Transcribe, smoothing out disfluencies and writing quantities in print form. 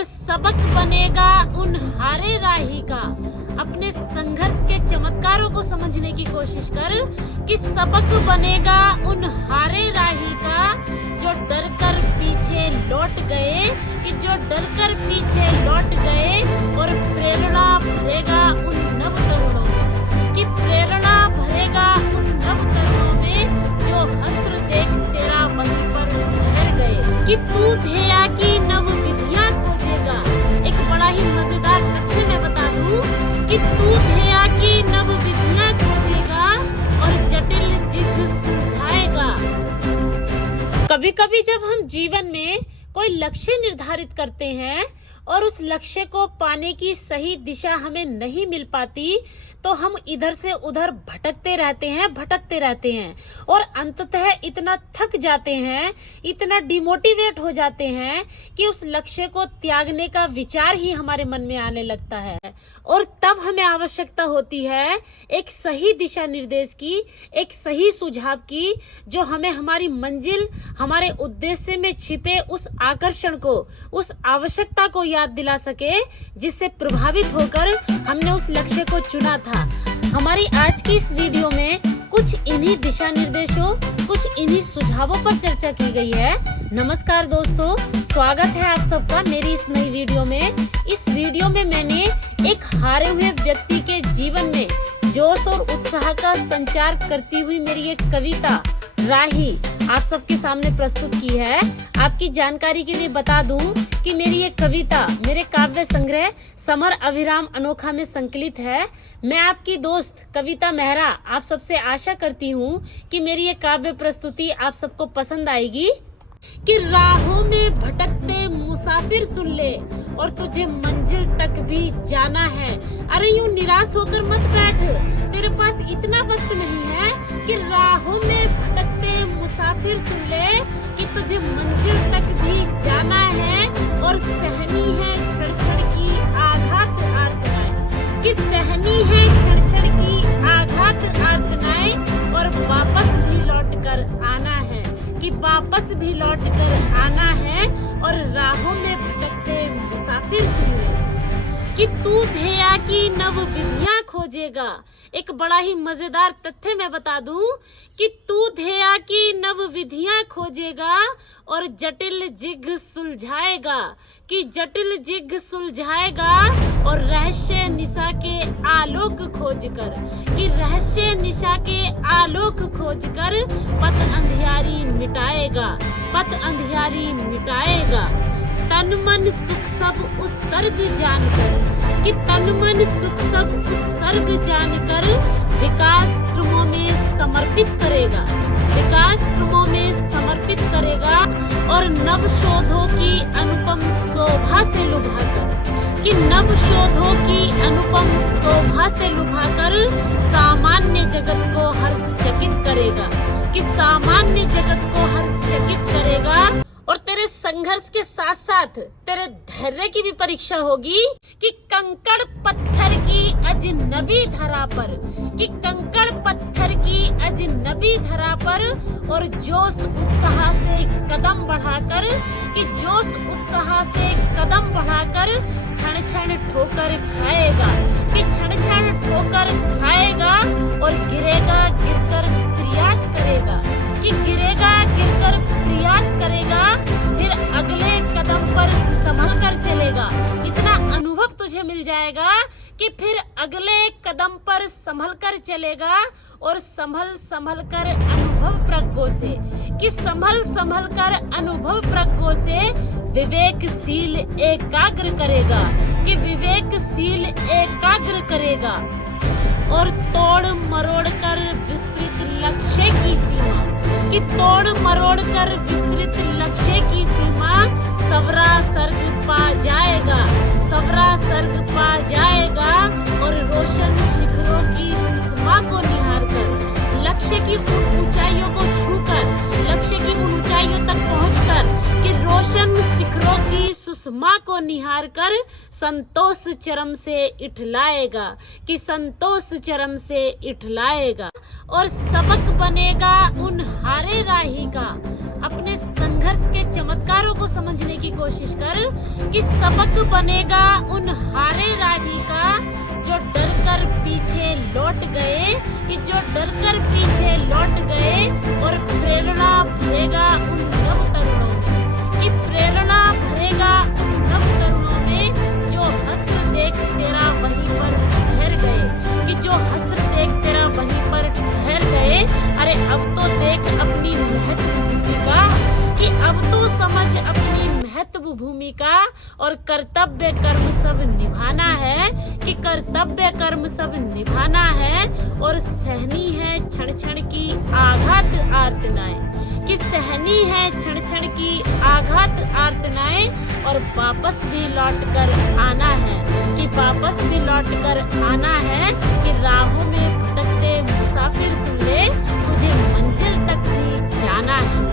और सबक बनेगा उन हारे राही का। अपने संघर्ष के चमत्कारों को समझने की कोशिश कर कि सबक बनेगा उन हारे राही का जो डरकर पीछे लौट गए, कि जो डरकर पीछे लौट गए। और प्रेरणा भरेगा उन नव तरुणों में, कि प्रेरणा भरेगा उन नव तरुणों में जो हस्र देख तेरा वहीं पर ठहर गए। कि तू ध्येया की नव विधियां खोजेगा। एक बड़ा ही मजेदार तथ्य मैं बता दूं कि तू ध्येया की नव विधियां खोजेगा और जटिल जिग सुलझाएगा। कभी कभी जब हम जीवन में कोई लक्ष्य निर्धारित करते हैं और उस लक्ष्य को पाने की सही दिशा हमें नहीं मिल पाती, तो हम इधर से उधर भटकते रहते हैं और अंततः इतना थक जाते हैं, इतना डिमोटिवेट हो जाते हैं कि उस लक्ष्य को त्यागने का विचार ही हमारे मन में आने लगता है। और तब हमें आवश्यकता होती है एक सही दिशा निर्देश की, एक सही सुझाव की, जो हमें हमारी मंजिल, हमारे उद्देश्य में छिपे उस आकर्षण को, उस आवश्यकता को याद दिला सके, जिससे प्रभावित होकर हमने उस लक्ष्य को चुना था। हमारी आज की इस वीडियो में कुछ इन्हीं दिशा निर्देशों, कुछ इन्हीं सुझावों पर चर्चा की गई है। नमस्कार दोस्तों, स्वागत है आप सबका मेरी इस नई वीडियो में। इस वीडियो में मैंने एक हारे हुए व्यक्ति के जीवन में जोश और उत्साह का संचार करती हुई मेरी एक कविता राही आप सबके सामने प्रस्तुत की है। आपकी जानकारी के लिए बता दूं कि मेरी ये कविता मेरे काव्य संग्रह समर अभिराम अनोखा में संकलित है। मैं आपकी दोस्त कविता मेहरा आप सबसे आशा करती हूँ कि मेरी ये काव्य प्रस्तुति आप सबको पसंद आएगी। कि राहों में भटकते मुसाफिर सुन ले, और तुझे मंजिल तक भी जाना है। अरे यूं निराश होकर मत बैठ, तेरे पास इतना वक्त नहीं है कि राहों में भटकते मुसाफिर सुन ले, कि तुझे मंजिल तक भी जाना है। और सहनी है छड़ की आघात आर्तनाएं, कि सहनी है छड़ की आघात आर्तनाएं, और वापस भी लौट कर आना है, कि वापस भी लौट कर आना है। और राहों में भटकते मुसाफिर सुन ले, कि तू ध्येया की नव विधियां खोजेगा। एक बड़ा ही मजेदार तथ्य मैं बता दूं कि तू ध्येया की नव विधियां खोजेगा और जटिल जिग सुलझाएगा, कि जटिल जिग सुलझाएगा। और रहस्य निशा के आलोक खोजकर, कि रहस्य निशा के आलोक खोजकर पथ अंधियारी मिटाएगा, पथ अंधियारी मिटाएगा। तन मन सुख सब उत्सर्ग जानकर, कि तन मन सुख सब उत्सर्ग जानकर विकास क्रमों में समर्पित करेगा, विकास क्रमों में समर्पित करेगा। और नव शोधों की अनुपम शोभा से लुभाकर, कि नव शोधों की अनुपम शोभा से लुभाकर सामान्य जगत को हर्षचकित करेगा, कि सामान्य जगत को हर्षचकित करेगा। और तेरे संघर्ष के साथ साथ तेरे धैर्य की भी परीक्षा होगी। कि कंकड़ पत्थर की अजनबी धरा पर, कि कंकड़ पत्थर की अजनबी धरा पर, और जोश उत्साह से कदम बढ़ाकर, कि जोश उत्साह से कदम बढ़ाकर क्षण क्षण ठोकर खाएगा, कि क्षण क्षण ठोकर खाएगा। और गिरेगा गिरकर प्रयास करेगा, कि गिरेगा गिरकर प्रयास करेगा, फिर अगले कदम पर संभल कर चलेगा। इतना अनुभव तुझे मिल जाएगा कि फिर अगले कदम पर संभल कर चलेगा। और संभल संभल कर अनुभव प्रज्ञों से, कि संभल संभल कर अनुभव प्रज्ञों से विवेकशील एकाग्र करेगा, कि विवेकशील एकाग्र करेगा। और तोड़ मरोड़ कर विस्तृत लक्ष्य की सीमा, कि तोड़ मरोड़ कर विस्तृत लक्ष्य की सीमा सवरा सर्ग पा जाएगा, सवरा सर्ग पा जाएगा। और रोशन शिखरों की सुषमा को निहार कर, लक्ष्य की उन ऊंचाइयों को छूकर, लक्ष्य की उन ऊंचाइयों तक पहुंचकर, कि रोशन शिखरों की सुषमा को निहार कर संतोष चरम से इठलाएगा, कि संतोष चरम से इठलाएगा। और सबक बनेगा उन हारे राही का। अपने संघर्ष के चमत्कारों को समझने की कोशिश कर कि सबक बनेगा उन हारे राही का जो डर कर पीछे लौट गए, कि जो डर कर पीछे लौट गए, और प्रेरणा भरेगा उन नव तरुणों में, कि प्रेरणा भरेगा उन नव तरुणों में जो हस्र देख तेरा वहीं पर ठहर गए, कि जो हस्र देख तेरा वहीं पर ठहर गए। अरे अब तो देख अपनी महत्व भूमिका, कि अब तो समझ अपनी महत्व भूमिका, और कर्तव्य कर्म सब निभाना है, कि कर्तव्य कर्म सब निभाना है, और सहनी है क्षण क्षण की आघात आर्तनाएं, कि सहनी है क्षण क्षण की आघात आर्तनाएं, और वापस भी लौट कर आना है, कि वापस भी लौट कर आना है, कि राहों में भटकते मुसाफिर सुन ले, तुझे मंजिल तक भी जाना है।